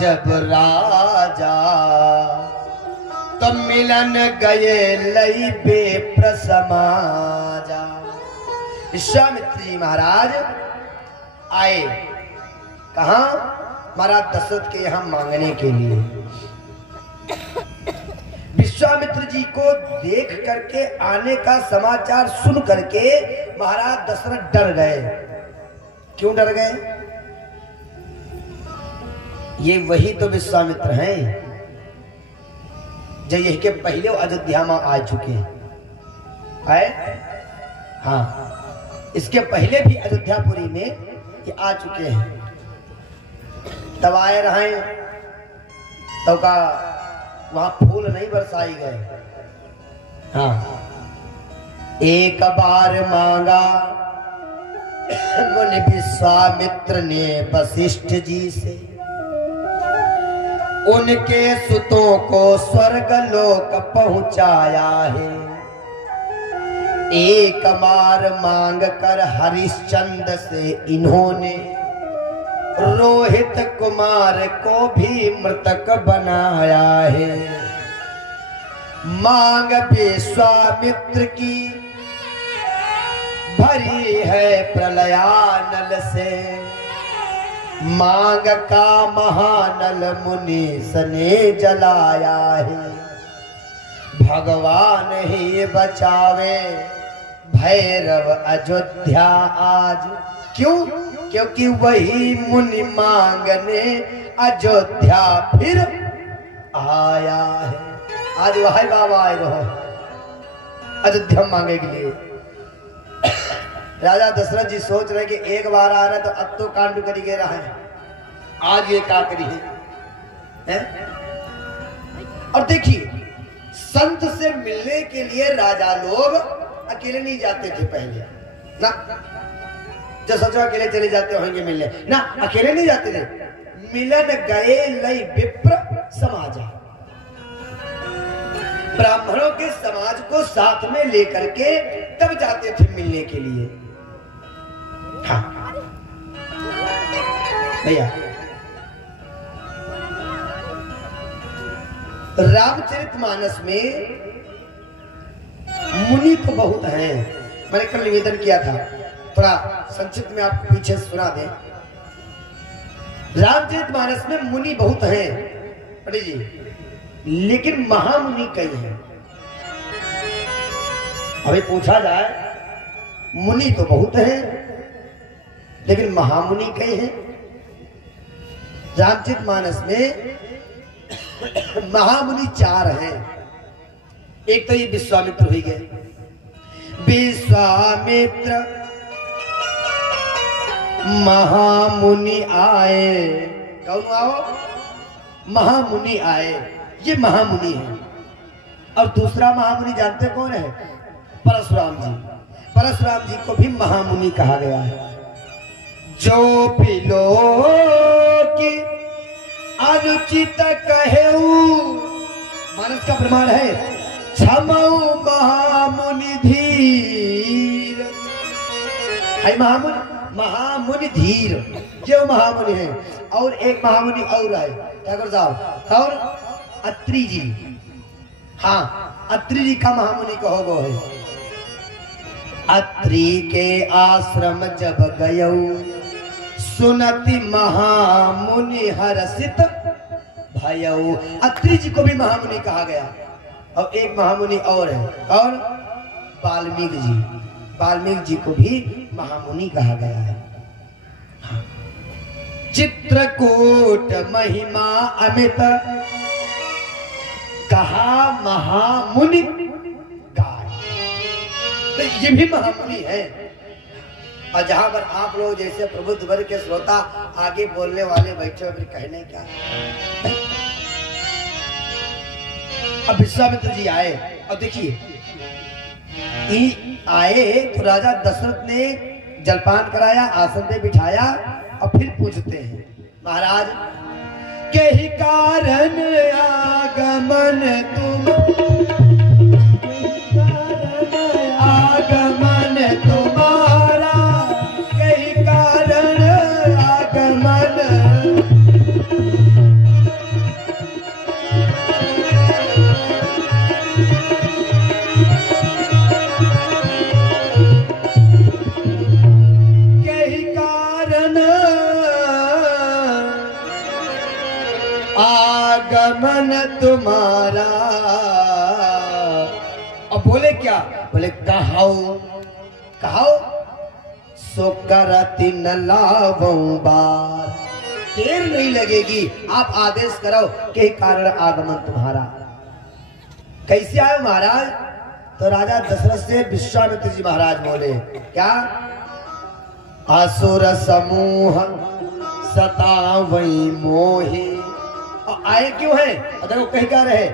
जब राजा तो मिलन गए लई बेप्रसमाजा। विश्वामित्र जी महाराज आए कहा? महाराज दशरथ के यहां मांगने के लिए। विश्वामित्र जी को देख करके आने का समाचार सुन करके महाराज दशरथ डर गए। क्यों डर गए? ये वही तो विश्वामित्र हैं जो इसके पहले अयोध्या में आ चुके हैं। आए? हाँ, इसके पहले भी अयोध्यापुरी में ये आ चुके हैं। तब आए रहे तो का वहां फूल नहीं बरसाई गए। हाँ, एक बार मांगा मुनि विश्वामित्र ने वशिष्ठ जी से, उनके सुतों को स्वर्ग लोक पहुंचाया है। एक बार मांग कर हरिश्चंद्र से इन्होंने रोहित कुमार को भी मृतक बनाया है। मांग विश्वामित्र की भरी है प्रलयानल से, मांग का महानल मुनीस ने जलाया है। भगवान ही बचावे भैरव अयोध्या आज। क्यों? क्योंकि वही मुनि मांगने अयोध्या फिर आया है। आज वही बाबा आए रहो अयोध्या मांगे के लिए। राजा दशरथ जी सोच रहे कि एक बार आ रहा है तो अब तो कांड करी गए रहा है, आज ये का करी है? और देखिए, संत से मिलने के लिए राजा लोग अकेले नहीं जाते थे पहले ना। जो सोचो अकेले चले जाते होंगे मिलने ना, अकेले नहीं जाते थे। मिलन गए लई विप्र समाजा, ब्राह्मणों के समाज को साथ में लेकर के तब जाते थे मिलने के लिए। हाँ भैया, रामचरितमानस में मुनि तो बहुत हैं। मैंने कल निवेदन किया था, थोड़ा संक्षिप्त में आपको पीछे सुना दें। रामचरितमानस में मुनि बहुत हैं पंडित जी, लेकिन महामुनि कई हैं। अभी पूछा जाए, मुनि तो बहुत हैं लेकिन महामुनि कई हैं। रामचरितमानस में महामुनि 4 हैं। एक तो ये विश्वामित्र हो गए। विश्वामित्र महामुनि आए। कौन आओ? महामुनि आए। ये महामुनि है। और दूसरा महामुनि जानते कौन है? परशुराम जी। परशुराम जी को भी महामुनि कहा गया है। जो पिलो की अनुचित कहेऊ, मानस का प्रमाण है, क्षमऊ महामुनि धीर। है महामुनि, महामुनि धीर, ये महामुनि है। और एक महामुनि और है, क्या कर साहब? और अत्रि जी। हाँ, अत्रि जी का महामुनि कहोगो है। अत्रि के आश्रम जब गयऊ, सुनति महामुनि हर्षित भयऊ। अत्रि जी को भी महामुनि कहा गया। और एक महामुनि और है, और वाल्मीकि जी। वाल्मीकि जी को भी महामुनि कहा गया है। हाँ। चित्रकूट महिमा अमित, कहा महामुनि गाय। तो ये भी महामुनि है। और जहां पर आप लोग जैसे प्रबुद्ध वर्ग के श्रोता आगे बोलने वाले बैठे हुए, कहने क्या? अब विश्वामित्र जी आए और देखिए, आए तो राजा दशरथ ने जलपान कराया, आसन पे बिठाया और फिर पूछते हैं, महाराज के ही कारण आगमन तुम, आगमन तुम्हारा, के ही कारण आगमन मन तुम्हारा। और बोले क्या? बोले कहाओ कहाओ सो करती न लावऊं बार। देर नहीं लगेगी, आप आदेश करो के कारण आगमन तुम्हारा। कैसे आए महाराज? तो राजा दशरथ से विश्वामित्र जी महाराज बोले क्या? असुर समूह सतावई मोहि। और आए क्यों है? अगर वो कहीं कह रहे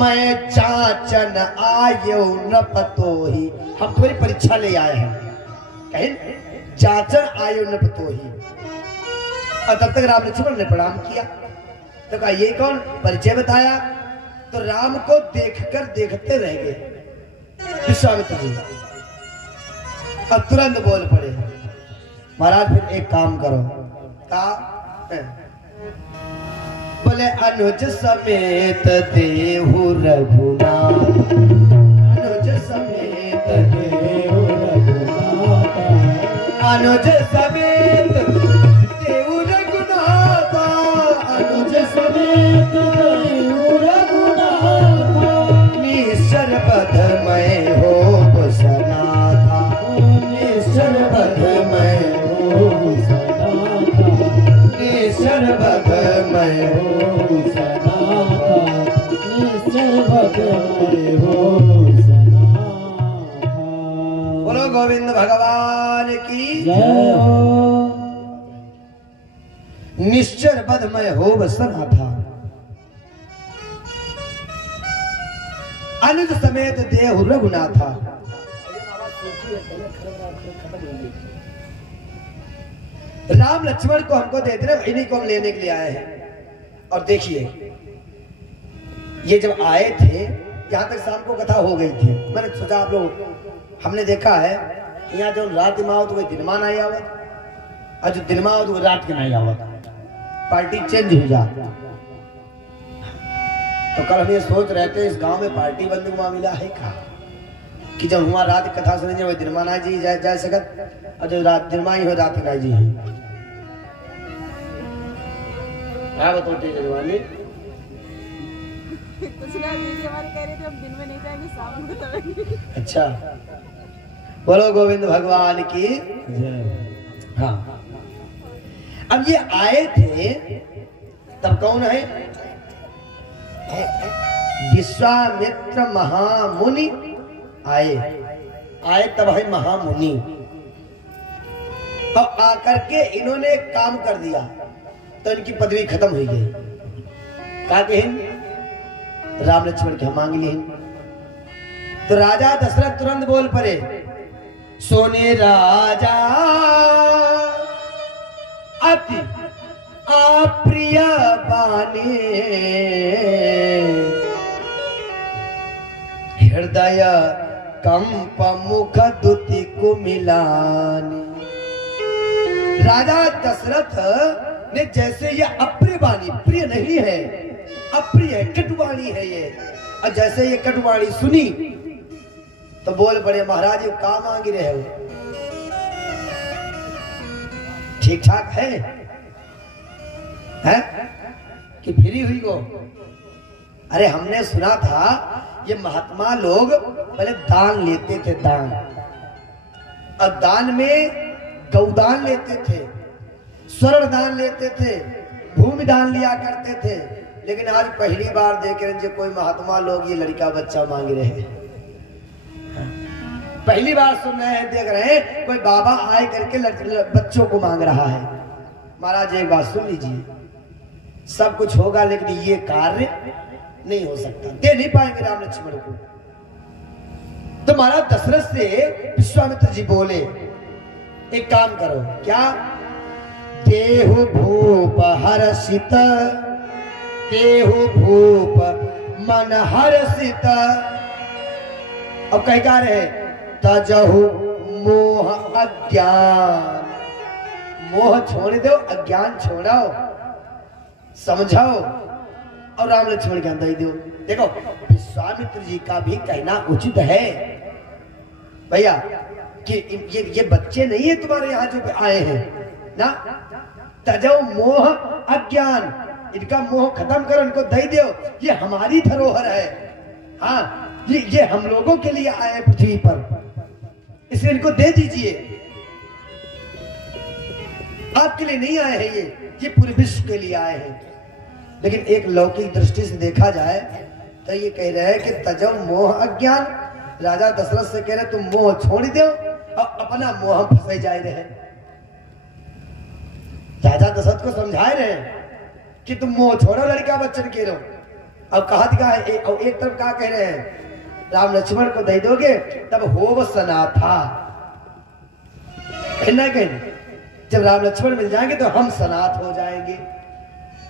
मैं चाचन आयो न पतोही। हम तुम्हारी परीक्षा ले आए हैं, कहीं चाचन आयो न पतोही। और तब तक राम लक्ष्मण ने प्रणाम किया। तो कहा ये कौन? परिचय बताया। तो राम को देखकर देखते रह गए विश्वामित्र जी। और तुरंत बोल पड़े महाराज फिर एक काम करो। कहा बोले अनुज समेत देहु रघुनाथ। अनुज समेत देहु रघुनाथ। अनुज समेत देहु रघुनाथ। अनुज समेत देहु रघुनाथ। निश्चर बधमय हो सनाथा। निश्चर बधमय हो सनाथा। निश्चर बधमय हो सनाथा। निश्चर बधमय हो सनाथा। बोलो गोविंद भगवान की जय हो। निश्चर बधमय हो सनाथा। अनुज समेत देहु रघुनाथा। राम लक्ष्मण को हमको देते रहे, इन्हीं को हम लेने के लिए आए हैं। और देखिए ये जब आए थे यहाँ तक शाम को कथा हो गई थी। मैंने सोचा आप लोग, हमने देखा है यहाँ जो रात में आओ तो वही दिनमान आई आवत, और जो दिनमा हो तो वो रात के नहीं आवत। पार्टी चेंज हो जाती। तो कल हम ये सोच रहे थे इस गांव में पार्टी बंद का मामला है का, कि जब हमारा रात कथा सुने वो दिनमाना जी जा सकत, और जब रात दिनमा ही हो रात का जी है। क्या बताते जजमानी? कुछ ना, दीदी हमारे कह रहे थे हम दिन में नहीं जाएंगे, शाम को चलेंगे। अच्छा, बोलो गोविंद भगवान की जय। हाँ, अब ये आए थे तब कौन है? विश्वामित्र महामुनि आए तब है महामुनि। तो आकर के इन्होंने एक काम कर दिया तो इनकी पदवी खत्म हो गई। कहा कि राम लक्ष्मण के मांग लिए। तो राजा दशरथ तुरंत बोल पड़े, सोने राजा अति अप्रिय बाने। हृदय कंप मुख दुति कुमिलानी। राजा दशरथ ने जैसे ये अप्रिय वाणी, प्रिय नहीं है, अप्रिय है, कटुवाणी है ये, और जैसे ये कटुवाणी सुनी तो बोल पड़े महाराज ये काम मांग रहे हो, ठीक ठाक है कि फ्री हुई को? अरे हमने सुना था ये महात्मा लोग पहले दान लेते थे, दान, और दान में गौदान लेते थे, स्वर्ण दान लेते थे, भूमि दान लिया करते थे। लेकिन आज पहली बार देख रहे हैं कोई महात्मा लोग ये लड़का बच्चा मांग रहे हैं। पहली बार सुन रहे हैं, देख रहे हैं कोई बाबा आए करके बच्चों को मांग रहा है। महाराज एक बात सुन लीजिए, सब कुछ होगा लेकिन ये कार्य नहीं हो सकता, दे नहीं पाएंगे राम लक्ष्मण को। तो महाराज दशरथ से विश्वामित्र जी बोले एक काम करो, क्या? देहु भूप हर्षित, देहु भूप मन हर्षित। अब कह क्या रहे? तजहु मोह अज्ञान। मोह छोड़ दो, अज्ञान छोड़ाओ, समझाओ और राम लक्ष्मण के अंदर ही दो। देखो विश्वामित्र जी का भी कहना उचित है भैया कि ये बच्चे नहीं है तुम्हारे यहाँ जो आए हैं ना। तजो मोह अज्ञान, इनका मोह खत्म करो, इनको दे दो, ये हमारी धरोहर है। हाँ, ये हम लोगों के लिए आए पृथ्वी पर, इसलिए इनको दे दीजिए। आपके लिए नहीं आए हैं, ये पूरे विश्व के लिए आए हैं। लेकिन एक लौकिक दृष्टि से देखा जाए तो ये कह रहे हैं कि तजो मोह अज्ञान। राजा दशरथ से कह रहे तुम मोह छोड़ दो और अपना मोह फंसे जाए रहे। राजा दशरथ को समझाए रहे कि तुम मोह छोड़ो, लड़का बच्चन के रहो। अब कहा दिखा है, एक तरफ कहा कह रहे हैं राम लक्ष्मण को दे दोगे तब होव सनाथा, कहना कहना जब राम लक्ष्मण मिल जाएंगे तो हम सनाथ हो जाएंगे।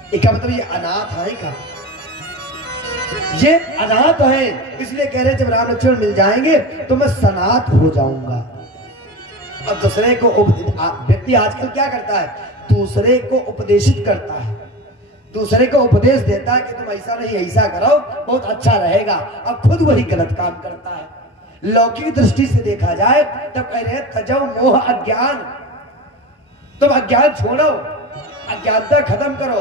इसका मतलब ये अनाथ है का, ये अनाथ है, इसलिए कह रहे जब राम लक्ष्मण मिल जाएंगे तो मैं सनाथ हो जाऊंगा। अब दूसरे को व्यक्ति आजकल क्या करता है, दूसरे को उपदेशित करता है, दूसरे को उपदेश देता है कि तुम ऐसा नहीं ऐसा करो बहुत अच्छा रहेगा, अब खुद वही गलत काम करता है। लौकिक दृष्टि से देखा जाए तब कह रहे तजो मोह अज्ञान, तुम अज्ञान छोड़ो, अज्ञानता खत्म करो।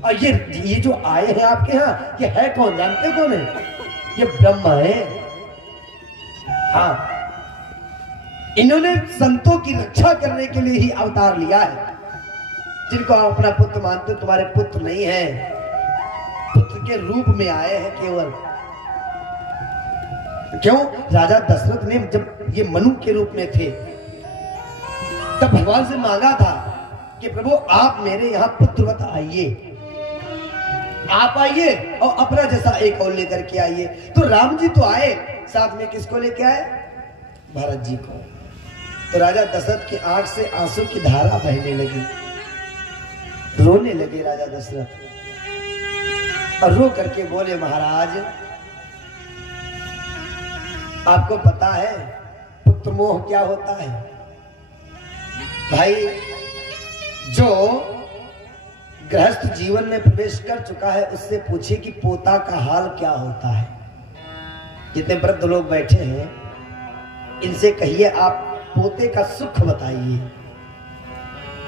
और ये जो आए हैं आपके यहाँ, ये है कौन, जानते कौन है? ये ब्रह्मा है। हाँ, इन्होंने संतों की रक्षा करने के लिए ही अवतार लिया है। जिनको आप अपना पुत्र मानते हो, तुम्हारे पुत्र नहीं है, पुत्र के रूप में आए हैं केवल। क्यों? राजा दशरथ ने जब ये मनु के रूप में थे तब भगवान से मांगा था कि प्रभु आप मेरे यहाँ पुत्रवत आइए, आप आइए और अपना जैसा एक और लेकर के आइए। तो राम जी तो आए, साथ में किसको लेके आए? भरत जी को। तो राजा दशरथ की आंख से आंसू की धारा बहने लगी, रोने लगे राजा दशरथ, और रो करके बोले महाराज आपको पता है पुत्र मोह क्या होता है? भाई, जो गृहस्थ जीवन में प्रवेश कर चुका है उससे पूछिए कि पोता का हाल क्या होता है। जितने वृद्ध लोग बैठे हैं इनसे कहिए आप पोते का सुख बताइए,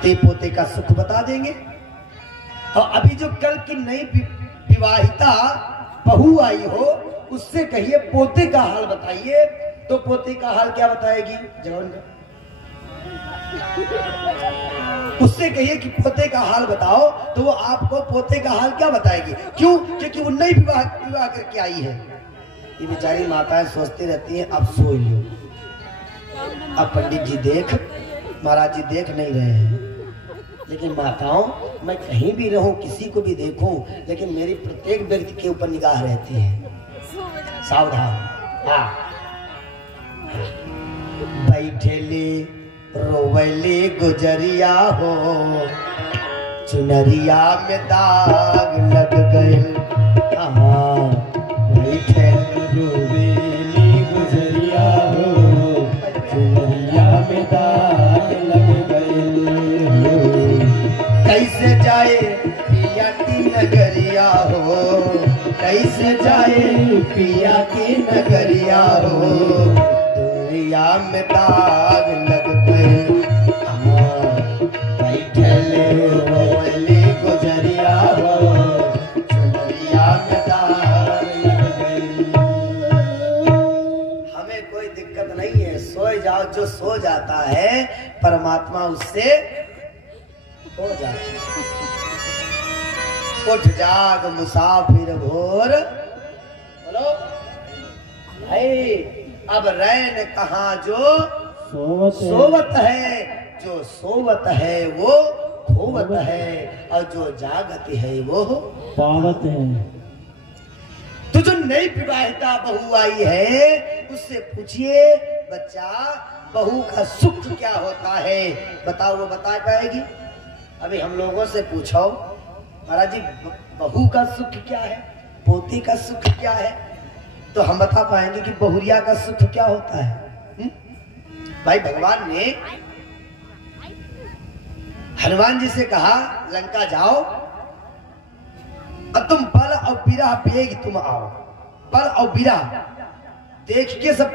ते पोते का सुख बता देंगे। और अभी जो कल की नई विवाहिता बहू आई हो उससे कहिए पोते का हाल बताइए, तो पोते का हाल क्या बताएगी? जवान का उससे कहिए कि पोते का हाल बताओ, तो वो आपको पोते का हाल क्या बताएगी? क्यों? क्योंकि वो नई विवाह करके आई है। ये बेचारी माताएं सोचती रहती हैं अब सो लो, अब पंडित जी देख, महाराज जी देख नहीं रहे हैं। लेकिन माताओं, मैं कहीं भी रहूं, किसी को भी देखूं, लेकिन मेरी प्रत्येक व्यक्ति के ऊपर निगाह रहती है। सावधान। हाँ, बैठेले रोवले गुजरिया हो, चुनरिया में दाग लग गए। हाँ, बैठेले रोवले गुजरिया हो, चुनरिया में दाग लग गए। कैसे जाए पिया की नगरिया हो, कैसे जाए पिया की नगरिया हो, दुनिया में दाग लग गए। बैठले रोवले गुजरिया हो, चुनरिया में दाग लग गए। हमें कोई दिक्कत नहीं है, सो जाओ, जो सो जाता है परमात्मा उससे हो जाता है। उठ जाग मुसाफिर भोर, बोलो भाई, अब रैन कहाँ जो सोवत है, जो सोवत है वो खोवत है, और जो जागत है वो पावत है। तो जो नई विवाहिता बहू आई है उससे पूछिए बच्चा बहू का सुख क्या होता है, बताओ, वो बता पाएगी? अभी हम लोगों से पूछो महाराज जी बहू का सुख क्या है, पोती का सुख क्या है, तो हम बता पाएंगे कि बहुरिया का सुख क्या होता है। भाई, भगवान ने हनुमान जी से कहा लंका जाओ और तुम बल और बीरा बेग तुम आओ। बल और बीरा देख के सब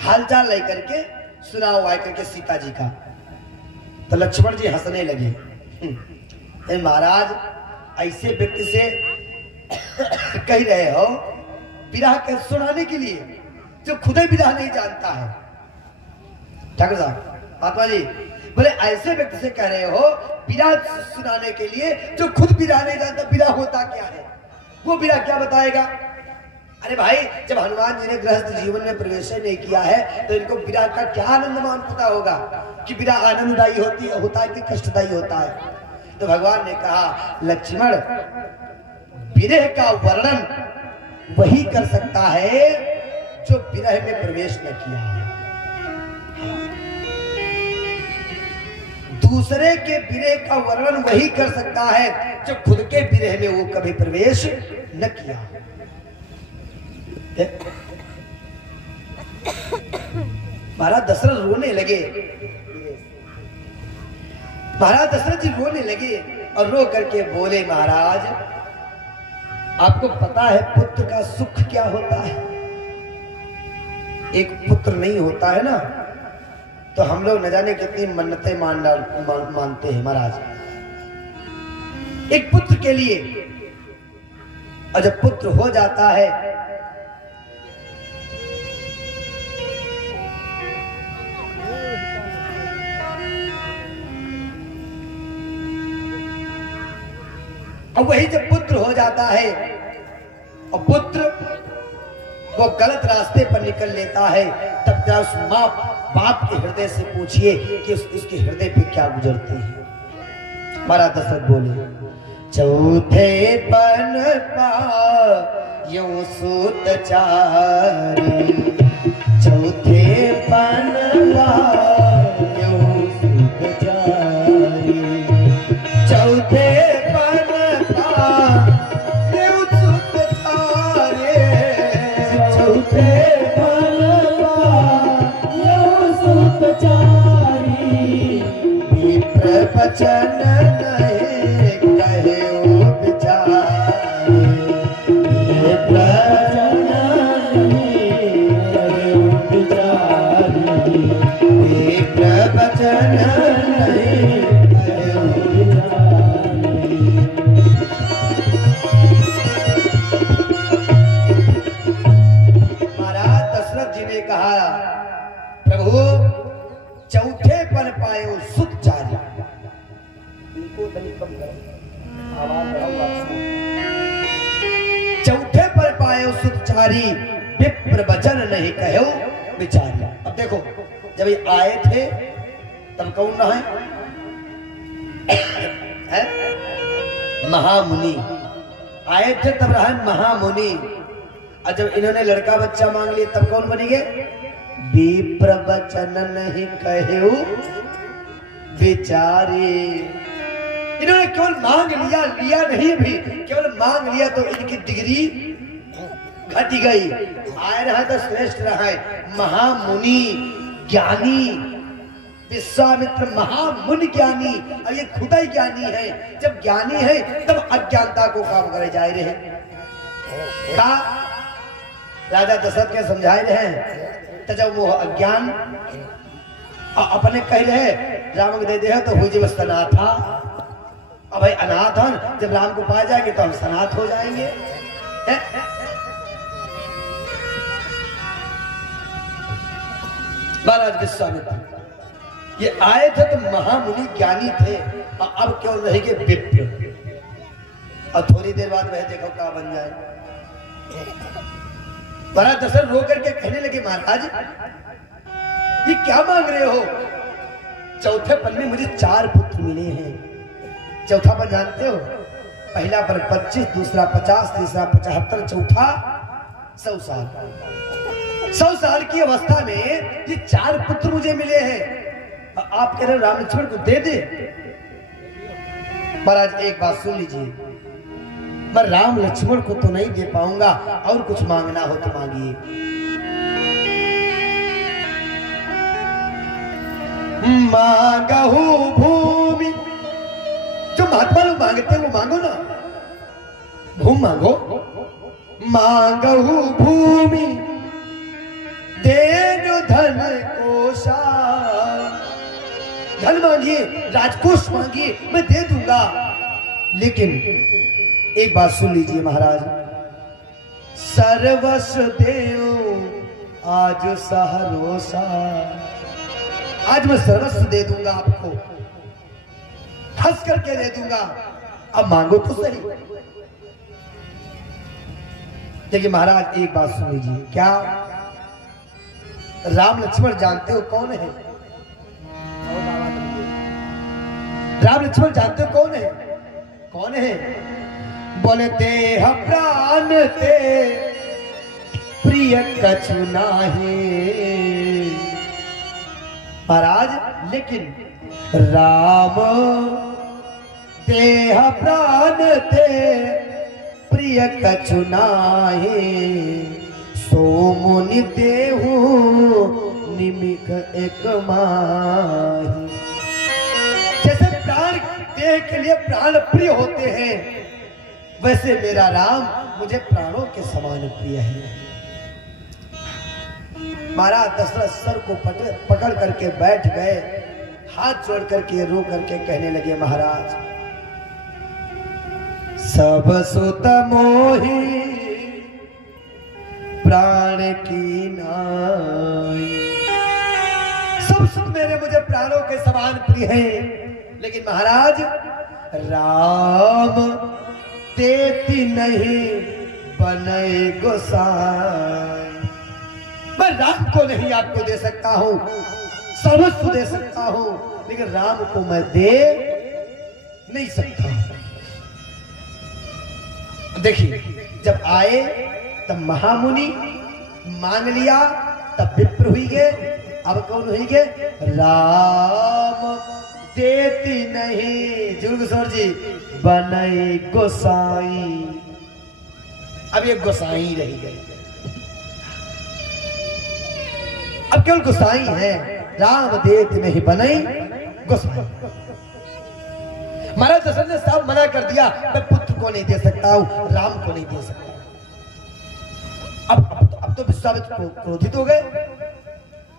हालचाल लेकर के सुनाओ आकर के सीता जी का। तो लक्ष्मण जी हंसने लगे। महाराज ऐसे व्यक्ति से कह रहे हो विरह के सुनाने के लिए जो खुद ही विरह नहीं जानता है। ठाकुर साहब महात्मा जी बोले ऐसे व्यक्ति से कह रहे हो विरह सुनाने के लिए जो खुद विरह नहीं जानता विरह होता क्या है, वो विरह क्या बताएगा। अरे भाई जब हनुमान जी ने गृहस्थ जीवन में प्रवेश नहीं किया है तो इनको विरह का क्या आनंद मान पता होगा कि विरह आनंददायी होता है कि कष्टदायी होता है। तो भगवान ने कहा लक्ष्मण विरह का वर्णन वही कर सकता है जो विरह में प्रवेश न किया है। दूसरे के विरह का वर्णन वही कर सकता है जो खुद के विरह में वो कभी प्रवेश न किया। महाराज दशरथ रोने लगे, महाराज दशरथ जी रोने लगे और रो करके बोले महाराज आपको पता है पुत्र का सुख क्या होता है। एक पुत्र नहीं होता है ना तो हम लोग न जाने कितनी मन्नतें मानते हैं महाराज एक पुत्र के लिए, और जब पुत्र हो जाता है और वही जब पुत्र हो जाता है और पुत्र वो गलत रास्ते पर निकल लेता है तब क्या उस माँ बाप के हृदय से पूछिए कि उसके हृदय पे क्या गुजरते हैं। महाराज दशरथ बोले चौथे पन पायो सूत चारी, चौथे पन पायो सूत चारी, चौथे पन पायो सूत चारी, चौथे पन पायो सूत चारी, विप्र वचन चौथे पन पायो सुत चारी, चौथे पर पायो सुत चारी, विप्र वचन नहीं कहो विचारी। अब देखो जब ये आए थे तब कौन रहा है महामुनि, आए थे तब रहा महामुनि, और जब इन्होंने लड़का बच्चा मांग लिया तब कौन बनी गए विप्र वचन नहीं कहो विचारी। इन्होंने केवल मांग लिया, लिया नहीं भी, केवल मांग लिया तो इनकी डिग्री घट गई। आए रहा तो श्रेष्ठ रहा है महामुनि ज्ञानी, विश्वामित्र महामुनि ज्ञानी, और ये खुद ही ज्ञानी है। जब ज्ञानी है तब अज्ञानता को काम करे जाए रहे का राजा दशरथ के समझाए रहे जब वो अज्ञान अपने कह रहे राम दे दे तो हुई जब सनाथा, अब भाई अनाथ हन जब राम को पा जाएंगे तो हम सनाथ हो जाएंगे। महाराज विश्वामित्र ये आए थे तो महामुनि ज्ञानी थे और अब क्यों रहेंगे विप्र, और थोड़ी देर बाद वह देखो क्या बन जाए। महाराज दशरथ रो करके कहने लगे महाराज ये क्या मांग रहे हो। चौथे पन में मुझे 4 पुत्र मिले हैं। चौथा पन जानते हो, पहला पर 25, दूसरा 50, तीसरा 75, चौथा 100 साल। 100 साल की अवस्था में ये 4 पुत्र मुझे मिले हैं। आप कह रहे हो राम लक्ष्मण को दे दे। महाराज एक बात सुन लीजिए, मैं राम लक्ष्मण को तो नहीं दे पाऊंगा, और कुछ मांगना हो तो मांगिए। मांगहु भूमि, जो महात्मा लोग मांगते हैं वो मांगो ना, भूमि मांगो। मांगहु भूमि देनु धन कोशा, धन मांगिए, राजकोष मांगिए, मैं दे दूंगा, लेकिन एक बात सुन लीजिए महाराज। सर्वस देओ आज सहरोसा, आज मैं सर्वस्व दे दूंगा आपको, हंस करके दे दूंगा, अब मांगो तो सही। देखिए महाराज एक बात सुन लीजिए, क्या राम लक्ष्मण जानते हो कौन है? राम लक्ष्मण जानते हो कौन है? कौन है? बोले ते प्राण ते प्रिय कछु नाहि। महाराज लेकिन राम देह प्राण ते प्रिय कछु नाहि, सो मुनि देहु निमिख एक माहि। जैसे प्राण देह के लिए प्राण प्रिय होते हैं, वैसे मेरा राम मुझे प्राणों के समान प्रिय है। महाराज दशरथ सर को पकड़ करके बैठ गए, हाथ जोड़ करके रो करके कहने लगे, महाराज सब सुत मोहि प्राण की नाई। सब सुत मेरे मुझे प्राणों के समान प्रिय हैं, लेकिन महाराज राम देती नहीं बने गोसाई। मैं राम को नहीं आपको दे सकता हूं, सर्वस्व दे सकता हूं, लेकिन राम को मैं दे नहीं सकता। देखिए जब आए तब महामुनि मांग लिया, तब विप्र हुई गए, अब कौन हुई गए? राम देती नहीं जुर्गसौर जी बनई गोसाई। अब ये गोसाई रही गई, अब केवल गोसाई है, राम देत नहीं बनई गोसाई। महाराज दशरथ ने साहब मना कर दिया, मैं पुत्र को नहीं दे सकता हूं, राम को नहीं दे सकता। अब तो विश्वामित्र क्रोधित हो गए,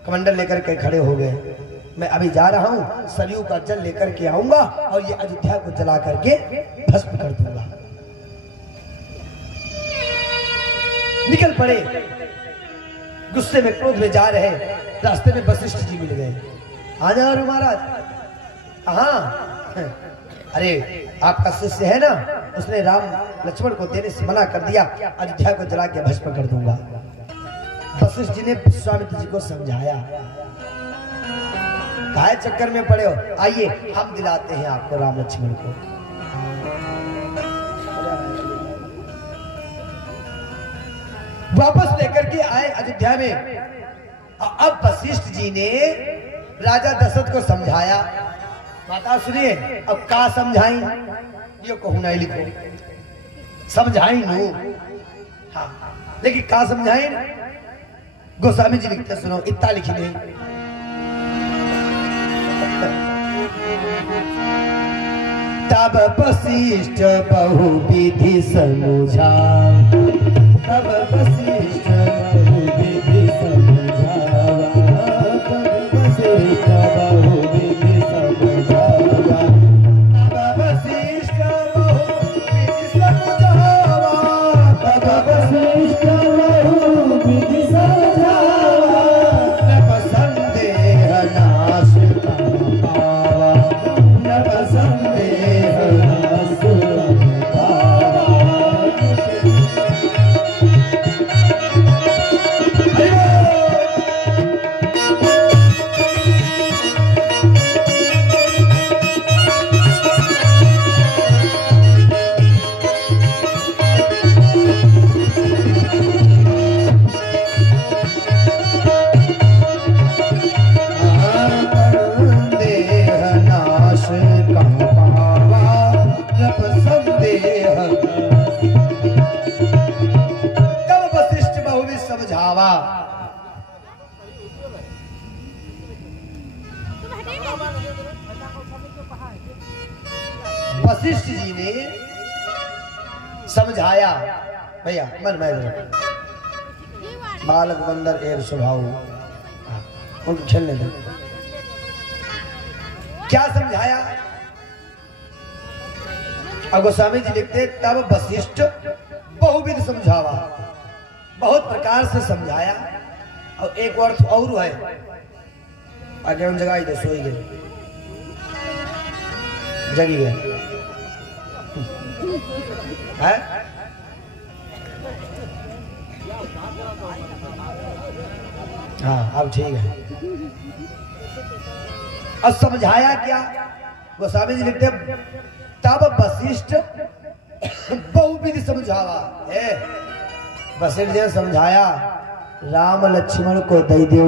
कमंडल लेकर के खड़े हो गए। मैं अभी जा रहा हूं, सरयू का जल लेकर के आऊंगा और ये अयोध्या को जला करके भस्म कर दूंगा। निकल पड़े, गुस्से में क्रोध में जा रहे, रास्ते में वशिष्ठ जी मिल गए। आ जाओ महाराज। कहां? अरे आपका शिष्य है ना, उसने राम लक्ष्मण को देने से मना कर दिया, अयोध्या को जला के भस्म कर दूंगा। वशिष्ठ जी ने विश्वामित्र जी को समझाया, काहे चक्कर में पड़े हो, आइए हम दिलाते हैं आपको राम लक्ष्मण को। वापस लेकर के आए अयोध्या में। अब वशिष्ठ जी ने राजा दशरथ को समझाया। माता सुनिए, अब का समझाई, ये कहूं नहीं लिखो, समझाई नो। हाँ लेकिन का समझाई? गोस्वामी जी लिखते सुनो, इतना लिखी नहीं। तब वशिष्ठ बहु विधि समझा, तब वशिष्ठ बहु विधि समझावा, तब वशिष्ठ बहु विधि समझावा, तब वशिष्ठ बहु विधि समझावा, तब वशिष्ठ बहु विधि समझावा, नभ संदेह नाश पावा, नभ संदेह नाश पावा। वशिष्ठ जी ने समझाया, भैया मन में बालक बंदर एक स्वभाव, उनको खेलने दो। क्या समझाया? और गोस्वामी जी लिखते तब वशिष्ठ बहुविध समझावा, बहुत प्रकार से समझाया। और एक अर्थ और है, आगे हम जगह दे सोई गए जगी गए है। हाँ अब ठीक है। और समझाया क्या, गोस्वामी जी लिखते तब वशिष्ठ बहुविध समझावा है। वशिष्ठ जी ने समझाया राम लक्ष्मण को दे दो,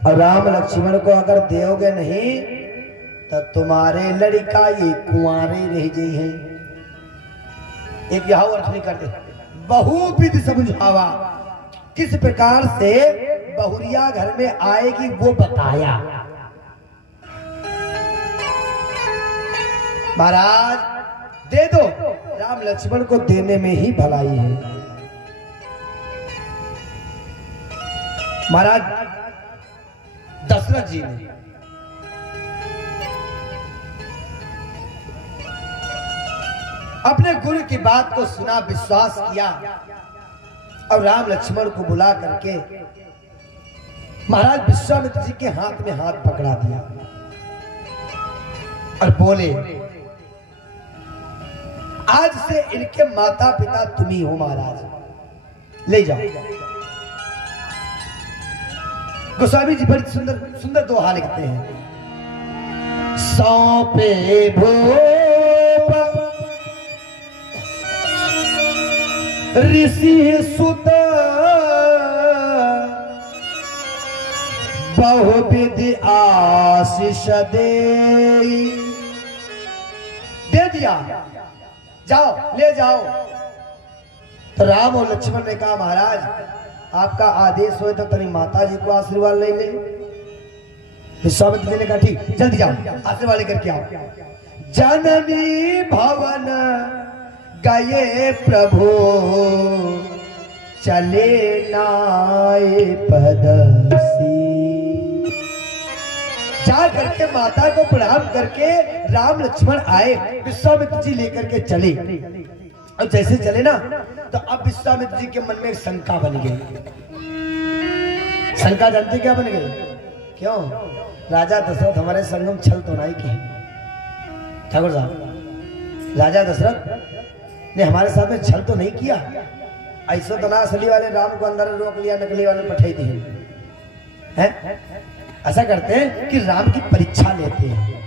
और राम लक्ष्मण को अगर दोगे नहीं तो तुम्हारे लड़का ये कुंवारे रह गई है। एक यह अर्थ नहीं करते, बहुविध समझावा, किस प्रकार से बहुरिया घर में आएगी वो बताया। महाराज दे दो, राम लक्ष्मण को देने में ही भलाई है। महाराज दशरथ जी ने अपने गुरु की बात को सुना, विश्वास किया और राम लक्ष्मण को बुला करके महाराज विश्वामित्र जी के हाथ में हाथ पकड़ा दिया और बोले आज से इनके माता पिता तुम ही हो महाराज, ले जाओ। गोस्वामी जी बड़ी सुंदर सुंदर दोहा लिखते हैं। सौंपे भूप ऋषि सुत बहुविधि आशीष दे दिया, जाओ ले जाओ। तो राम और लक्ष्मण ने कहा महाराज आपका आदेश हो तो तेरी माता जी को आशीर्वाद ले ले। विश्वामित्र जी ने कहा ठीक, जल्दी जाओ आशीर्वाद लेकर के आओ। जननी भवन गए प्रभु चले नाय पदसी। जा करके माता को प्रणाम करके राम लक्ष्मण आए, विश्वामित्र जी लेकर के चले। और जैसे चले ना तो अब विश्वामित्र जी के मन में एक शंका बन गई। शंका जानते क्या बन गई? क्यों? राजा दशरथ हमारे संगम छल तो नहीं की। ठाकुर साहब, राजा दशरथ ने हमारे साथ में छल तो नहीं किया। ऐसा तो ना असली वाले राम को अंदर रोक लिया, नकली वाले पठाई दी है। ऐसा करते हैं कि राम की परीक्षा लेते हैं।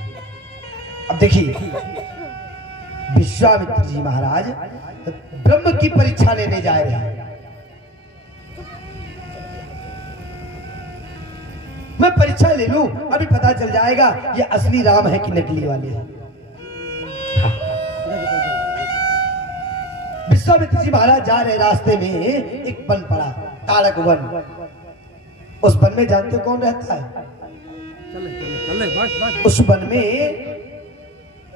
अब देखिए विश्वामित्र जी महाराज ब्रह्म की परीक्षा लेने जा रहे हैं। मैं परीक्षा ले लूं, अभी पता चल जाएगा ये असली राम है कि नकली वाले हैं। विश्वामित्र जी महाराज जा रहे, रास्ते में एक वन पड़ा, तारक वन। उस वन में जानते कौन रहता है? उस वन में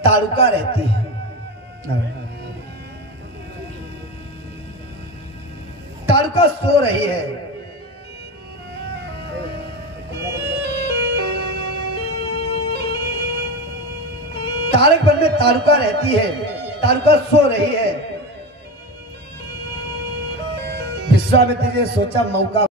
तारुका रहती है। तारुका सो रही है। तारक वन में तारुका रहती है, तारुका सो रही है। विश्वामित्र जी ने सोचा मौका